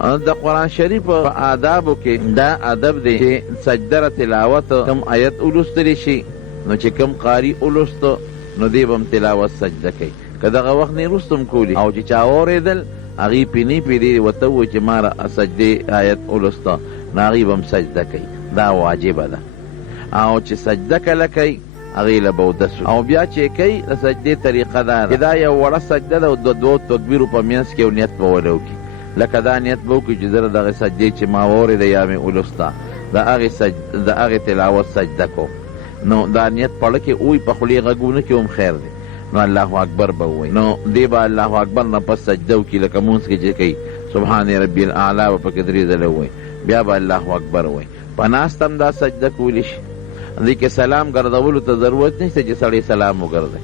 د قرآن شریف په آدابو کې دا ادب دی چې سجده تلاوت کم آیت ولوستلی شي نو چې کم قاری ولوستو نو دی به هم تلاوت سجده کوي، که دغه وخت نه وروسته هم کولی او چې چا اورېدل هغې پې نه پېدې ورته ووایي چې ما سجدې آیت ولوسته نو هغې به هم سجده کوي، دا واجبه ده. او چې سجده کله کوي هغې له به اودس او بیا چې کوي د سجدې طریقه دا ده چې دا یو وړه سجده ده او د دوو تکبیرو په منځ کې یو نیت به ولې وکړي، لکه دا نیت به وکړي چې زه دغه سجدې چې ما واورېده یا مې ولوسته د هغې تلاوت سجده کوم، نو دا نیت پړه کې ووایي په خولې غږونه کې هم خیر دی، نو الله اکبر به ووایي، نو دی به الله اکبر نه پس سجده وکړي لکه مونځ کې چې کوي سبحان ربي الاعلی به پکې 3 ځله ووایي، بیا به الله اکبر ووایي. په ناسته هم دا سجده کولی شي، دې کې سلام ګرځولو ته ضرورت نشته چې سړی سلام وګرځوي.